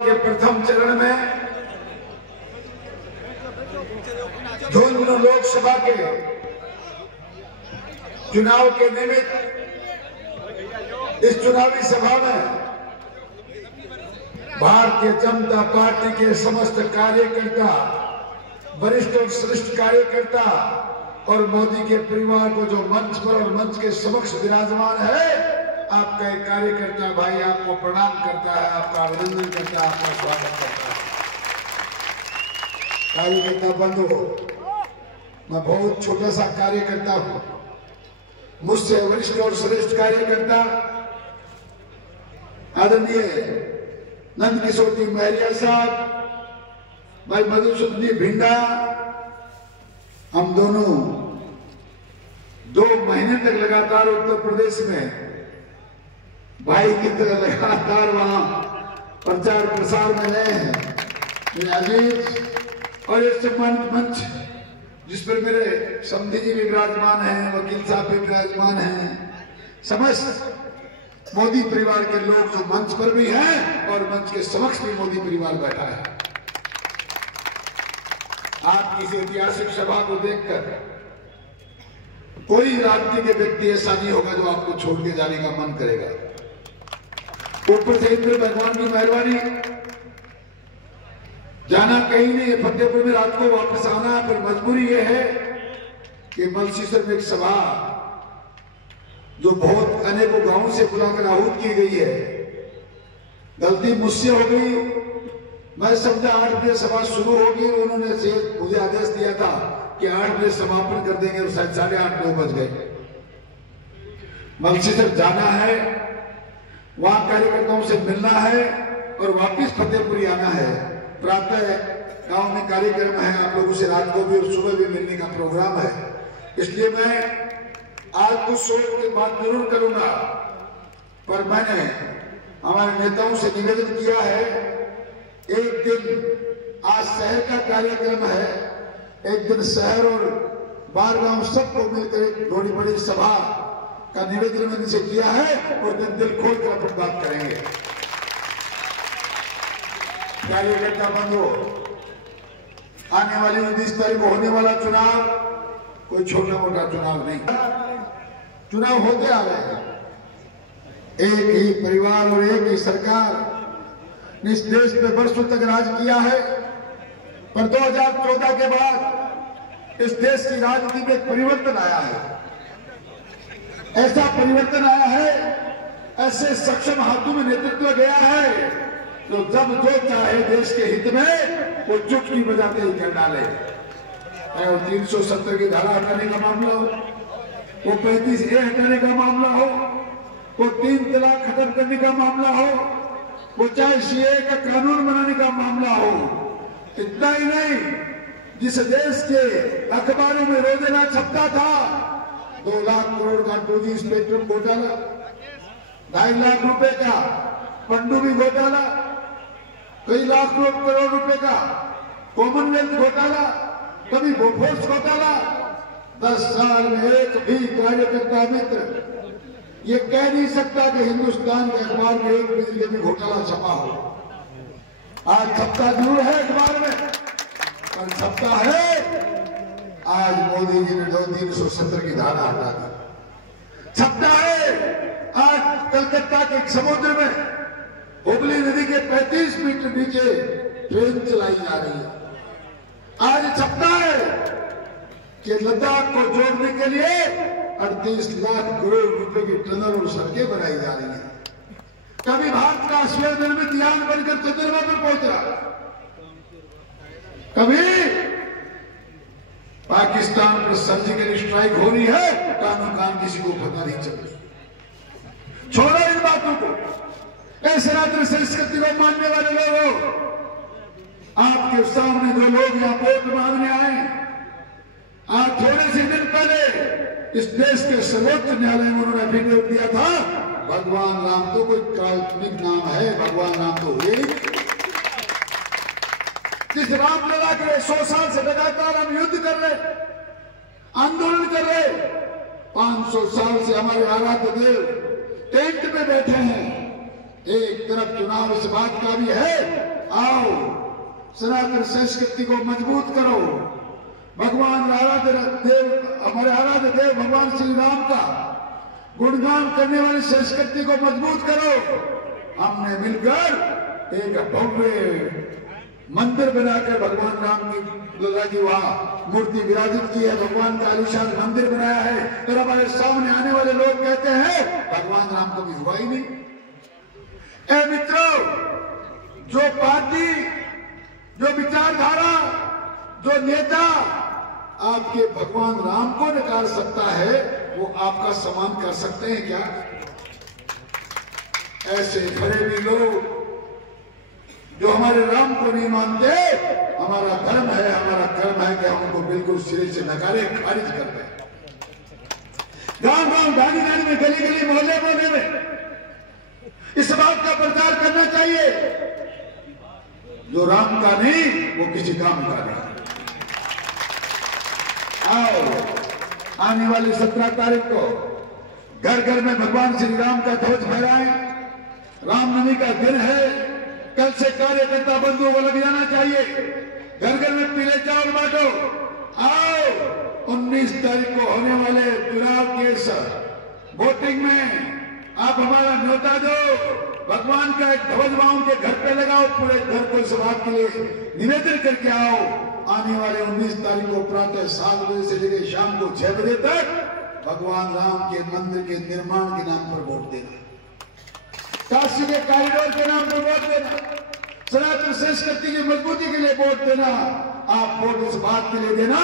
के प्रथम चरण में झुंझुनू लोकसभा के चुनाव के निमित्त इस चुनावी सभा में भारतीय जनता पार्टी के समस्त कार्यकर्ता, वरिष्ठ और श्रेष्ठ कार्यकर्ता और मोदी के परिवार को जो मंच पर और मंच के समक्ष विराजमान है, आपका एक कार्यकर्ता भाई आपको प्रणाम करता है, आपका अभिनंदन करता है, आपका स्वागत करता है। कार्यकर्ता बंधु, मैं बहुत छोटा सा कार्यकर्ता हूं। मुझसे वरिष्ठ और श्रेष्ठ कार्यकर्ता आदरणीय नंदकिशोर जी महरिया साहब, भाई मधुसूदन जी भिंडा, हम दोनों 2 महीने तक लगातार उत्तर प्रदेश में भाई की तरह लगातार वहां प्रचार प्रसार में रहे हैं। मेरे अजीज और ये सम्मानित मंच जिस पर मेरे समधी जी भी विराजमान हैं, वकील साहब भी विराजमान हैं, समस्त मोदी परिवार के लोग जो मंच पर भी हैं और मंच के समक्ष भी मोदी परिवार बैठा है। आपकी इस ऐतिहासिक सभा को देखकर कोई राजनीतिक व्यक्ति ऐसा नहीं होगा जो आपको छोड़ के जाने का मन करेगा। ऊपर से इंद्र भगवान की मेहरबानी, जाना कहीं नहीं है, फतेहपुर में रात को वापस आना है। फिर मजबूरी यह है कि मलसीसर में एक सभा जो बहुत अनेकों गांवों से बुलाकर आहूत की गई है, गलती मुझसे हो गई। मैं समझा 8 बजे सभा शुरू होगी, उन्होंने मुझे आदेश दिया था कि 8 बजे समापन कर देंगे और शायद 8:30-9 बज गए। मलसीसर जाना है, वहां कार्यकर्ताओं से मिलना है और वापिस फतेहपुरी आना है। प्रातः गांव में कार्यक्रम है, आप लोगों से रात को भी और सुबह भी मिलने का प्रोग्राम है। इसलिए मैं आज कुछ सोच के बात जरूर करूंगा, पर मैंने हमारे नेताओं से निवेदन किया है, एक दिन आज शहर का कार्यक्रम है, एक दिन शहर और बारगांव सबको मिलकर एक थोड़ी बड़ी सभा का निवेदन मैंने से किया है और दिन दिल खोलकर अपन बात करेंगे। कार्यकर्ता बंधु, आने वाली 19 तारीख को होने वाला चुनाव कोई छोटा मोटा चुनाव नहीं, चुनाव होते आ रहे हैं। एक ही परिवार और एक ही सरकार ने इस देश में वर्षों तक राज किया है, पर 2014 के बाद इस देश की राजनीति में परिवर्तन आया है। ऐसा परिवर्तन आया है, ऐसे सक्षम हाथों में नेतृत्व गया है जो जब जो चाहे देश के हित में वो चुटकी बजाते ही कर डाले। 370 की धारा हटाने का मामला हो, वो 35A हटाने का मामला हो, वो 3 तलाक खत्म करने का मामला हो, वो चाहे CA का कानून बनाने का मामला हो। इतना ही नहीं, जिस देश के अखबारों में रोजाना छपता था 2 लाख करोड़ का 2G स्पेक्ट्रम घोटाला, 2.5 लाख रुपए का पनडुब्बी घोटाला, कई लाख करोड़ रुपए का कॉमनवेल्थ घोटाला, कभी बोफोर्स घोटाला। 10 साल में एक भी कार्यकर्ता मित्र ये कह नहीं सकता कि हिंदुस्तान के अखबार में एक बिजली भी घोटाला छपा हो। आज छपता जरूर है अखबार में, पर छपता है आज मोदी जी ने 370 की धारा हटा दी। छपता है आज कलकत्ता के समुद्र में हुगली नदी के 35 मीटर नीचे ट्रेन चलाई जा रही है। आज छपता है कि लद्दाख को जोड़ने के लिए 38 लाख करोड़ रुपए की टनल और सड़कें बनाई जा रही हैं। कभी भारत का स्वयं निर्मित यान बनकर चंद्रमा पर पहुंचा, कभी पाकिस्तान पर सर्जिकल स्ट्राइक हो रही है, कान किसी को पता नहीं चल रही। छोड़ो इन बातों को। ऐसे रात्र संस्कृति को मानने वाले लोगों, आपके सामने जो लोग यहाँ वोट मांगने आए, आज थोड़े से दिन पहले इस देश के सर्वोच्च न्यायालय में उन्होंने अभियोग दिया था, भगवान राम तो कोई काल्पनिक नाम है, भगवान राम तो हुए। जिस रामलला के 100 साल से लगातार हम युद्ध कर रहे, आंदोलन कर रहे, 500 साल से हमारे आराध्य देव टेंट में बैठे हैं। एक तरफ चुनाव इस बात का भी है सनातन संस्कृति को मजबूत करो। भगवान हमारे आराध्य देव भगवान श्री राम का गुणगान करने वाली संस्कृति को मजबूत करो। हमने मिलकर एक भव्य मंदिर बनाकर भगवान राम की वहां मूर्ति विराजित की है, भगवान का आलीशान मंदिर बनाया है। और हमारे सामने आने वाले लोग कहते हैं भगवान राम को भी हुआ ही नहीं। ए मित्रों, जो पार्टी, जो विचारधारा, जो नेता आपके भगवान राम को नकार सकता है, वो आपका सम्मान कर सकते हैं क्या? ऐसे बड़े भी लोग जो हमारे राम को नहीं मानते, हमारा धर्म है, हमारा कर्म है कि हम उनको बिल्कुल सिरे से नकारे, खारिज कर दें। गांव-गांव, गाली-गाली में, गली-गली, मोहल्ले-मोहल्ले में इस बात का प्रचार करना चाहिए, जो राम का नहीं वो किसी काम का नहीं। आओ, आने वाली 17 तारीख को घर घर में भगवान श्री राम का ध्वज फहराएं। रामनवमी का दिन है, कल से कार्यकर्ता बंधुओं को लग जाना चाहिए। घर घर में पीले चावल बांटो। आओ, 19 तारीख को होने वाले चुनाव के वोटिंग में आप हमारा न्योता दो। भगवान का एक ध्वज वहां के घर पे लगाओ, पूरे घर को इस बात के लिए निवेदन करके आओ। आने वाले 19 तारीख को प्रातः 7 बजे से लेकर शाम को 6 बजे तक भगवान राम के मंदिर के निर्माण के नाम पर वोट देना, काशी के कॉरिडोर के नाम पर वोट देना, सनातन संस्कृति की मजबूती के लिए वोट देना। आप वोट इस बात के लिए देना,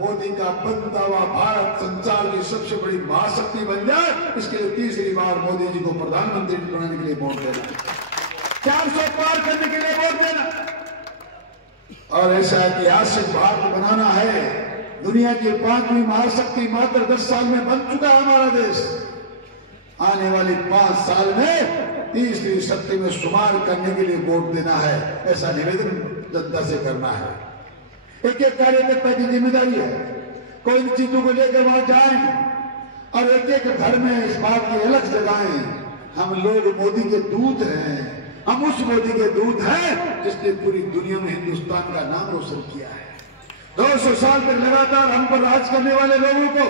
मोदी का बनता हुआ भारत संसार की सबसे बड़ी महाशक्ति बन जाए। इसके लिए तीसरी बार मोदी जी को प्रधानमंत्री बनाने के लिए वोट देना, 400 पार करने के लिए वोट देना, और ऐसा ऐतिहासिक भारत बनाना है। दुनिया की 5वीं महाशक्ति मात्र 10 साल में बन चुका है हमारा देश। आने वाले 5 साल में तीसरी शक्ति में शुमार करने के लिए वोट देना है। ऐसा निवेदन जनता से करना है। एक एक कार्यकर्ता की जिम्मेदारी है, कोई इन चीजों को लेकर वहां जाए और एक एक घर में इस बात की अलग जगाएं, हम लोग मोदी के दूत हैं। हम उस मोदी के दूत हैं जिसने पूरी दुनिया में हिंदुस्तान का नाम रोशन किया है। 200 साल तक लगातार हम पर राज करने वाले लोगों को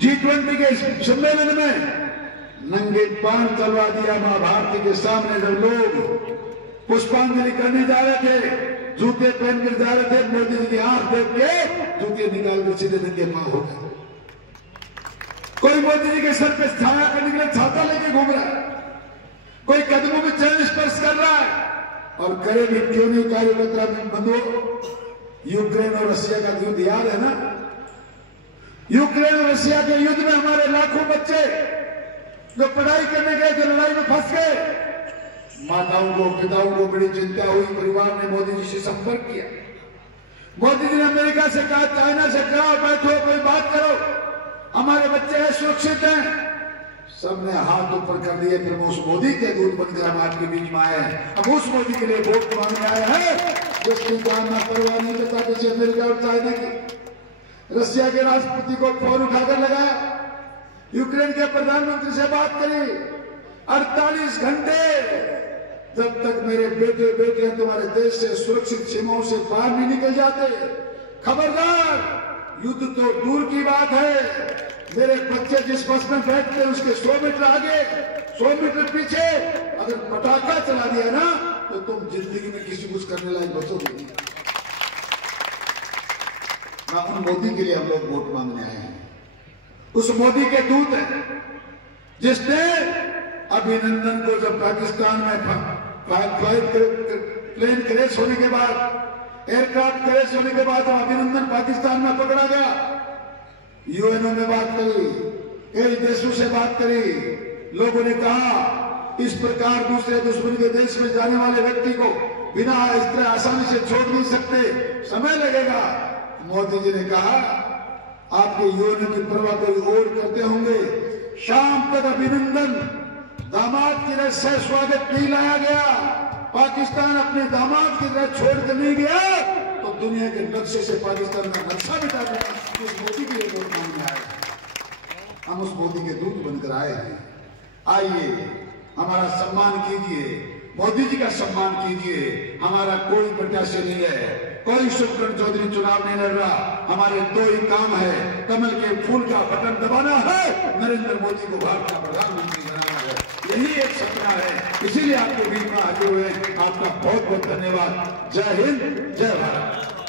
G20 के सम्मेलन में नंगे पांव चलवा दिया। मां भारती के सामने जब लोग पुष्पांजलि करने जा रहे थे, जूते पहन कर जा रहे थे, मोदी जी की आंख देख के जूते निकाल कर सीधे नंगे पांव हो गए। कोई मोदी जी के सर पे छाया करने के लिए छाता लेके घूम रहा है, कोई कदमों में चरण स्पर्श कर रहा है। और करे भी क्यों नहीं कार्यकर्ता में बंधु, यूक्रेन और रशिया का युद्ध याद है ना? यूक्रेन और रशिया के युद्ध में हमारे लाखों बच्चे जो पढ़ाई करने गए थे, लड़ाई में फंस गए। माताओं को, पिताओं को बड़ी चिंता हुई। परिवार ने मोदी जी से संपर्क किया। मोदी जी ने अमेरिका से कहा, चाइना से कहा, बैठो कोई बात करो, हमारे बच्चे सुरक्षित हैं। सबने हाथ ऊपर कर दिए। फिर उस मोदी के दूत बनकर हम आपके बीच में आए हैं। अब उस मोदी के लिए वोट मांगने आए हैं जिसकी जान ना परवाह नहीं करता किसी अमेरिका और चाइना की। रशिया के राष्ट्रपति को फोन उठाकर लगाया, यूक्रेन के प्रधानमंत्री से बात करी। 48 घंटे जब तक मेरे बेटे बेटियां तुम्हारे देश से सुरक्षित सीमाओं से बाहर नहीं निकल जाते, खबरदार, युद्ध तो दूर की बात है, मेरे बच्चे जिस बस में बैठते हैं उसके 100 मीटर आगे, 100 मीटर पीछे अगर पटाखा चला दिया ना तो तुम जिंदगी में किसी कुछ करने लायक बचोगे नहीं। उन मोदी के लिए हम लोग वोट मांगने आए हैं। उस मोदी के दूत हैं जिसने अभिनंदन को जब पाकिस्तान में प्लेन क्रैश होने के बाद, एयरक्राफ्ट क्रैश होने के बाद अभिनंदन पाकिस्तान में पकड़ा गया। यूएनओ में बात करी, कई देशों से बात करी। लोगों ने कहा इस प्रकार दूसरे दुश्मन के देश में जाने वाले व्यक्ति को बिना इस तरह आसानी से छोड़ नहीं सकते, समय लगेगा। मोदी जी ने कहा आपके यूएनओ की परवाह कोई और करते होंगे, शाम तक अभिनंदन दामाद की तरह से स्वागत नहीं लाया गया, पाकिस्तान अपने दामाद की तरह छोड़कर नहीं गया तो दुनिया के नक्शे से पाकिस्तान का नक्शा मिटा देना। उस मोदी के लिए वोट मांगने आए, हम उस मोदी के दूत बनकर आए हैं। आइए हमारा सम्मान कीजिए, मोदी जी का सम्मान कीजिए। हमारा कोई प्रत्याशी नहीं है, कोई शुभकरण चौधरी चुनाव नहीं लड़ रहा। हमारे दो ही काम है, कमल के फूल का बटन दबाना है, नरेंद्र मोदी को भारत का प्रधानमंत्री बनाना है। यही एक सपना है, इसीलिए आपके बीच में आते हुए आपका बहुत बहुत धन्यवाद। जय हिंद, जय भारत।